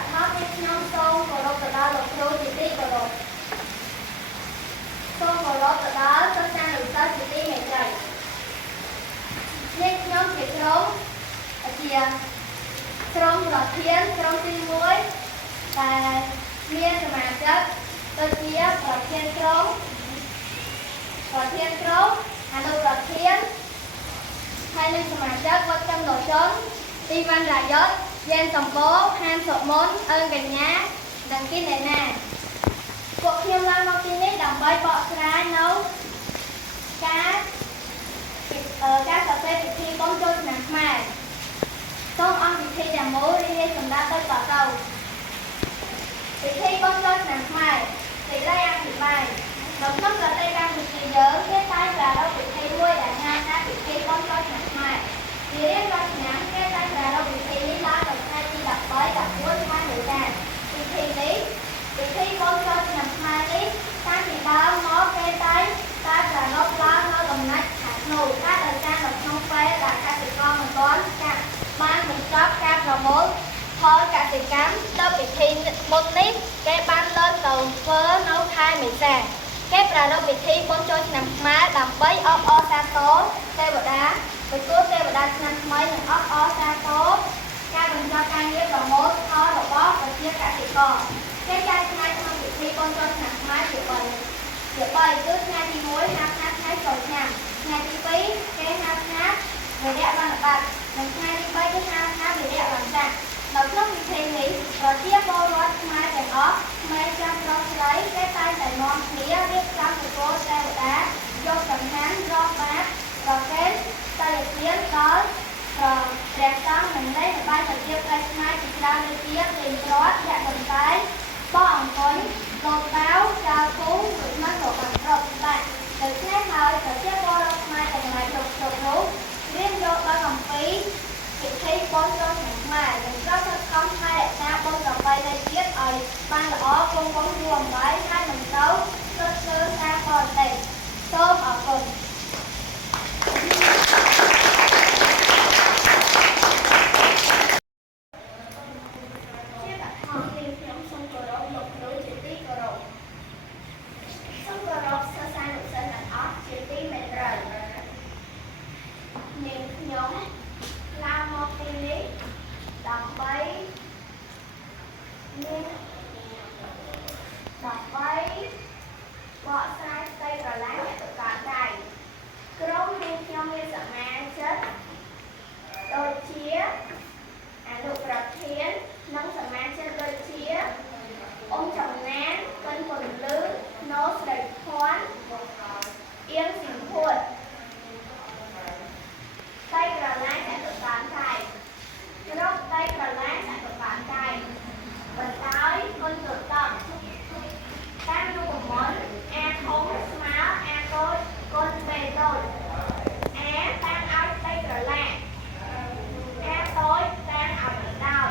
បឋមនេះខ្ញុំសូមគោរពទៅដល់លោកគ្រូជាទីគោរពសូមគោរពទៅដល់សិស្សានុសិស្សជាទីមេត្រីនេះខ្ញុំជាក្រុមប្រធានក្រុមទី1ដែលមានសមាជិកដូចជាប្រធានក្រុមអនុប្រធានហើយនិងសមាជិកវត្តចន្ទជនទីវណ្ណរាយុទ្ធយេនសម្បូរហានសុមុនអើងកញ្ញានិងគិនឯណាពួកខ្ញុំឡើងមកទីនេះដើម្បីបកស្រាយនៅការសរសេរពិធីបុណ្យចូលឆ្នាំខ្មែរសូមអង្គពិធីទាំងមូលរៀបសម្រាប់ដូចតទៅពិធីបុណ្យចូលឆ្នាំខ្មែរសេរីអភិបាលនៅក្នុងប្រទេសកម្ពុជាយើងគេតែងប្រារព្ធពិធីមួយដែលហៅថាពិធីបុណ្យចូលឆ្នាំខ្មែរជារៀងរាល់ឆ្នាំគេតែងប្រារព្ធពិធីនេះឡើងនៅថ្ងៃទី13 14 ខែមេសាពិធីនេះពិធីបុណ្យចូលឆ្នាំខ្មែរនេះតាំងពីដើមមកគេតែប្រារព្ធឡើងនៅដំណាច់ខាងនោះការដោយសារនៅក្នុងពេលដែលកសិករមិនទាន់ចាក់បានបញ្ចប់ការប្រមូលផលកសិកម្មដល់ពិធីបុណ្យនេះគេបានលើកទៅធ្វើនៅខែមេសាគេប្រារព្ធពិធីបុណ្យចូលឆ្នាំខ្មែរដើម្បីអបអរសាទរទេវតាទទួលទេវតាឆ្នាំថ្មីនិងអបអរសាទរការបញ្ចប់ការងារប្រមូលផលរបស់ប្រជាកសិករគេចែកថ្ងៃក្នុងពិធីបុណ្យចូលឆ្នាំខ្មែរជា3គឺថ្ងៃទី1ហៅថាថ្ងៃចូលឆ្នាំថ្ងៃទី2គេហៅថាវិរៈវណ្ណបត្រនិងថ្ងៃទី3គេហៅថាវិរៈវណ្ណស័ក្តិនៅក្នុងពិធីនេះប្រជាពលរដ្ឋខ្មែរទាំងអស់ក្មេងចាស់ប្រុសស្រីគេតែងតែនាំគ្នារៀបចំទទួលទេវតាយកចង្ហាន់រកបាតប្រគេនសីលទានដល់ព្រះសង្ឃនិងលេខបាយប្រជាប្រិយខ្មែរជាច្រើនដូចជាទៀងទ្រាត់យៈកន្តែងបោះអង្គុយលោកតាវចៅគូឬមិនក៏បានគ្រប់បាត់ដូច្នេះហើយប្រជាពលរដ្ឋខ្មែរទាំងឡាយគ្រប់រូបរៀនយកដល់អំពីពិធីបុណ្យចូលឆ្នាំខ្មែរនិងត្រូវខិតខំថែរក្សាបុណ្យប្រពៃណីជាតិឲ្យបានល្អគង់វង្សយូរអង្វែងហើយមិនត្រូវស្ទាក់ស្ទើរសារបរទេសសូមអរគុណជាបឋមនេះខ្ញុំសូមគោរពលោកគ្រូជាទីគោរពសូមគោរពសិស្សានុសិស្សទាំងអស់ជាទីមេត្រីនាងខ្ញុំឡើងមកទីនេះដើម្បីបកស្រាយស្ដីប្រឡាយអ្នកទៅកើតដៃក្រុមនេះខ្ញុំមានសមាជិកដូចជាអនុប្រធាននិងសមាជិកដូចជាអ៊ំចំណានកិនពន្លឺណូស្រីភ័ណ្ឌអៀងស៊ីភួតស្ដីប្រឡាយអ្នកទៅកើតដៃក្រុមស្ដីប្រឡាយអ្នកទៅកើតដៃបណ្ដោយគុណទៅដល់តាមរូបមន្តអាធំស្មើអាតូចគុណបេតូចអាតាំងឲ្យស្ដីប្រឡាក់អាតូចតាំងឲ្យបណ្ដោយ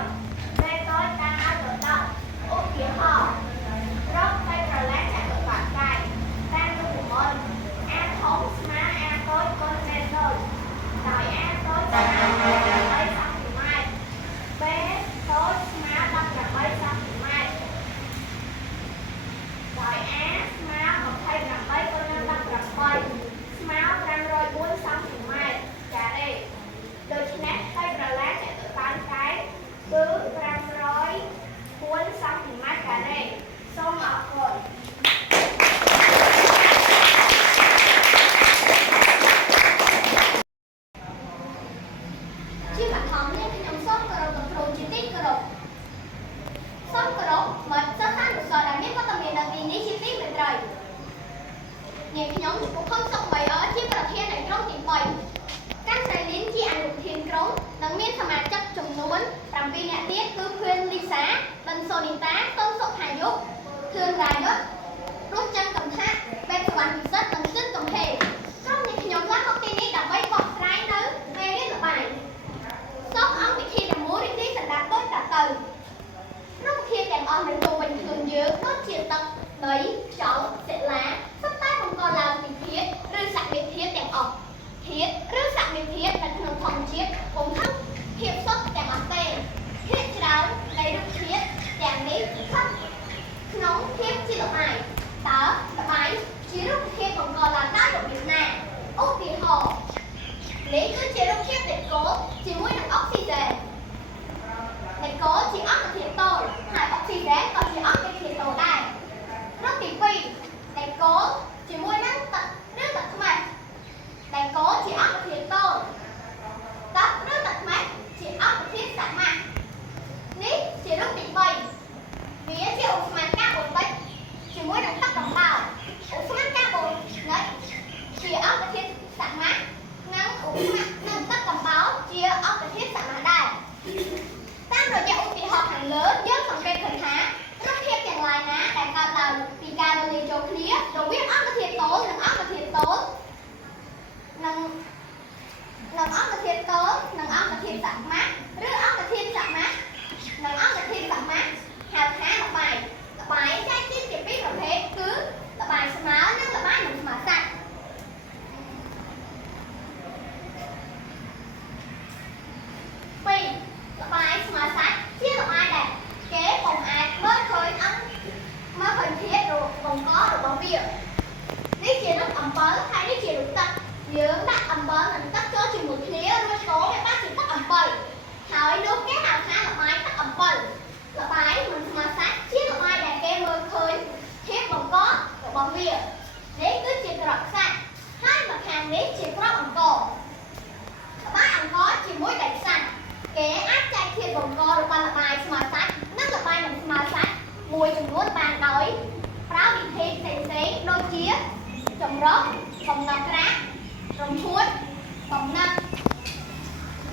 បេតូចតាំងឲ្យទៅដល់ឧទាហរណ៍ក្រុមស្ដីប្រឡាក់អ្នកទៅកើតដៃតាមរូបមន្តអាធំស្មើអាតូចគុណបេតូចដោយអាតូចតាំងឲ្យ18សង់ទីម៉ែត្របេតូចស្មើ18សង់ទីម៉ែត្រដោយអាស្មើ28គុណនឹង18ស្មើ504សង់ទីម៉ែត្រការ៉េដូច្នេះស្ដីប្រឡាក់អ្នកទៅបានតែគឺ504សង់ទីម៉ែត្រការ៉េសូមអរគុណជាបឋមនេះខ្ញុំសូមគោរពលោកគ្រូជាទីគោរពសូមគោរពមិត្តសិស្សានុសិស្សដែលមានវត្តមាននៅទីនេះជាទីមេត្រីនាងខ្ញុំពុកខុនសុខបីអជាប្រធាននៃក្រុមទី3កាន់ស្រីលីនជាអនុប្រធានក្រុមនិងមានសមាជិកចំនួន7នាក់ទៀតគឺភឿនលីសាបិនសូនីតាតុនសុខាយុគខឿនរាយុទ្ធរស់ច័ន្ទកំថាបេតសវណ្ណពិសិដ្ឋនិងជិនកំហេក្រុមនាងខ្ញុំឡើងមកទីនេះដើម្បីបកស្រាយនៅមេរៀនល្បែងសូមអង្គពិធីទាំងមូលរីករាយសម្រាប់ដូចតទៅរុក្ខជាតិទាំងអស់នៅជុំវិញខ្លួនយើងដូចជាទឹកដីខ្យល់សិលាសុទ្ធតែបង្កឡើងពីធាតុឬសក្តិធាតុទាំងអស់ធាតុឬសក្តិធាតុនៅក្នុងធម្មជាតិពុំថាភាពសុទ្ធទាំងអស់ទេភាគច្រើននៃរុក្ខជាតិ ហើយនោះគេហៅថាល្បាយទឹកអំពិលល្បាយមិនស្មើសាច់ជាល្បាយដែលគេមើលឃើញភាពបង្ករបស់វានេះគឺជាក្របខ្សាច់ហើយមកខាងនេះជាក្របអង្គរល្បាយអង្គរជាមួយដែកសាច់គេអាចចែកធាតុបង្ករបស់ល្បាយស្មើសាច់និងល្បាយមិនស្មើសាច់មួយចំនួនបានដោយប្រើវិធីផ្សេងៗដូចជាចម្រោះកំណត់ក្រាស់រំឈួតកំណត់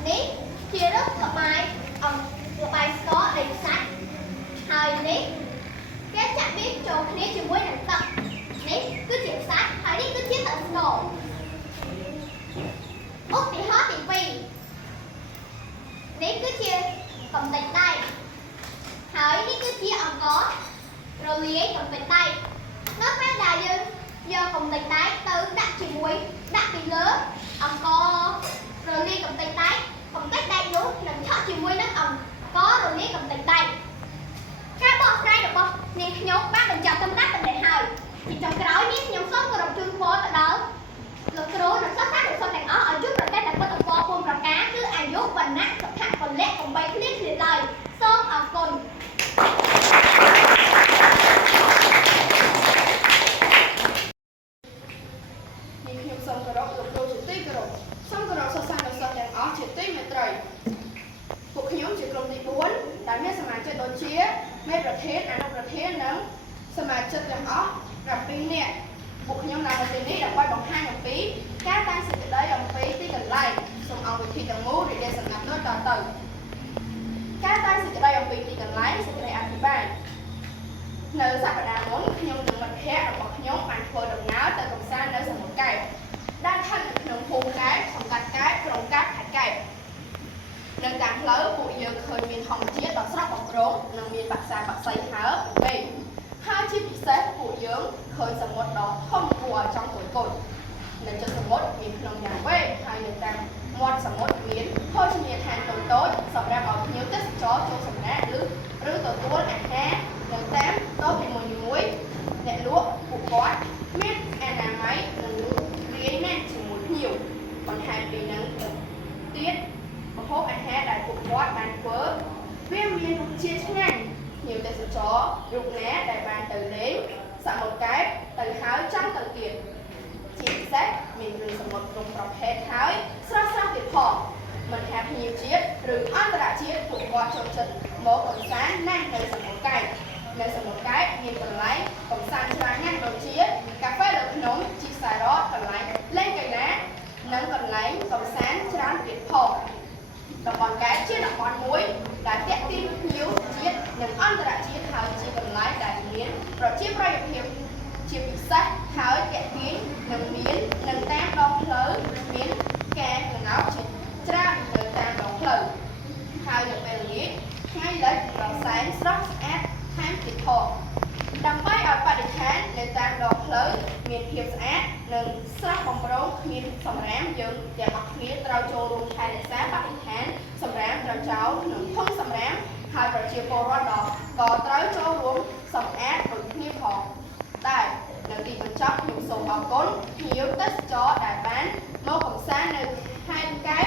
នេះជារឹកល្បាយស្ករដែកសាច់ហើយនេះគេចាក់វាចូលគ្នាជាមួយនឹងទឹកនេះគឺជាខ្សាច់ហើយនេះគឺជាទឹកស្នូលឧទាហរណ៍ទី2នេះគឺជាកំទេចដែកហើយនេះគឺជាអង្កររលាយកំទេចដែកនៅពេលដែលយើងយកកំទេចដែកទៅដាក់ពីលើអង្កររលាយកំទេចដែកនោះនឹងឆក់ជាមួយនឹងអង្កររលាយកំទេចដែកការបកស្រាយរបស់នាងខ្ញុំបានបញ្ចប់ត្រឹមតែប៉ុណ្ណេះហើយពីចុងក្រោយនេះខ្ញុំសូមគោរពជូនពរទៅដល់លោកគ្រូនិងសិស្សសានុសិស្សទាំងអស់ឲ្យជួបប្រទះតែពុទ្ធពរពុំប្រការគឺអាយុវណ្ណៈសុខៈពលៈកំបីគ្នាឡើយសូមអរគុណខ្ញុំសូមគោរពលោកគ្រូជាទីគោរពសូមគោរពសិស្សសានុសិស្សទាំងអស់ជាទីមេត្រីពួកខ្ញុំជាក្រុមទី4ដែលមានសមាជិកដូចជាមេប្រធានអនុប្រធាននិងសមាជិកទាំងអស់7នាក់ពួកខ្ញុំឡើងនៅទីនេះដើម្បីបង្ហាញអំពីការតាំងសេចក្តីអំពីទីកន្លែងសូមអង្គវិធីទាំងមូលរៀបរៀងសម្ងាត់ដូចតទៅការតាំងសេចក្តីអំពីទីកន្លែងសេចក្តីអធិប្បាយនៅសប្តាហ៍មុនខ្ញុំនិងមិត្តភ័ក្តិរបស់ខ្ញុំបានធ្វើដំណើរទៅកម្សាន្តនៅសមុទ្រកែបដែលស្ថិតនៅក្នុងភូមិកែបសង្កាត់កែបក្រុងកែបខេត្តកែបនៅតាមផ្លូវពួកយើងឃើញមានធម្មជាតិដ៏ស្រស់បំព្រងនិងមានបក្សាបក្សីហើរពេកហើយជាពិសេសពួកយើងឃើញសមុទ្រដ៏ធំគួរឲ្យចង់គយគន់នៅជិតសមុទ្រមានភ្នំយ៉ាងវែងហើយនៅតាមមាត់សមុទ្រមានភោជនីយដ្ឋានតូចៗសម្រាប់ឲ្យភ្ញៀវទេសចរចូលសម្រាកឬទទួលអាហារនៅតាមតូបនីមួយៗអ្នកលក់ពួកគាត់មានអនាម័យនិងរាយណាស់ជាមួយភ្ញៀវបន្ថែមពីនឹងទៀតម្ហូបអាហារដែលពួកគាត់បានធ្វើវាមានរសជាតិឆ្ងាញ់ភ្ញៀវទេសចររូបណាដែលបានទៅលេងសមុទ្រកែបទៅហើយចង់ទៅទៀតជាពិសេសមានគ្រឿងសមុទ្រគ្រប់ប្រភេទហើយស្រស់ៗទៀតផងមិនថាភ្ញៀវជាតិឬអន្តរជាតិពួកគាត់ចូលចិត្តមកកម្សាន្តណាស់នៅសមុទ្រកែបនៅសមុទ្រកែបមានកន្លែងកម្សាន្តច្រើនណាស់ដូចជាកាហ្វេលើភ្នំជិះខ្សែរ៉កកន្លែងលេងកីឡានិងកន្លែងកម្សាន្តច្រើនទៀតផងតំបន់កែបជាតំបន់មួយដែលទាក់ទាញភ្ញៀវជាតិនិងអន្តរជាតិហើយជាកន្លែងដែលមានប្រជាប្រិយភាពជាពិសេសហើយទាក់ទាញនិងមាននឹងតាមដងផ្លូវមានការកណោតជាច្រើននៅតាមដងផ្លូវហើយនៅពេលល្ងាចថ្ងៃលិចរសែងស្រស់ស្អាតថែមទៀតផងដើម្បីឲ្យបរិស្ថាននៅតាមដងផ្លូវមានភាពស្អាតនិងស្រស់បំព្រងគ្មានសម្រាមយើងទាំងអស់គ្នាត្រូវចូលរួមថែរក្សាបរិស្ថានសម្រាមត្រូវចោលក្នុងធុងសម្រាមហើយប្រជាពលរដ្ឋក៏ត្រូវចូលរួមសម្អាតដូចគ្នាផងតែនៅទីបញ្ចប់ខ្ញុំសូមអរគុណភ្ញៀវទេសចរដែលបានមកកម្សាន្តនៅខេត្តកែប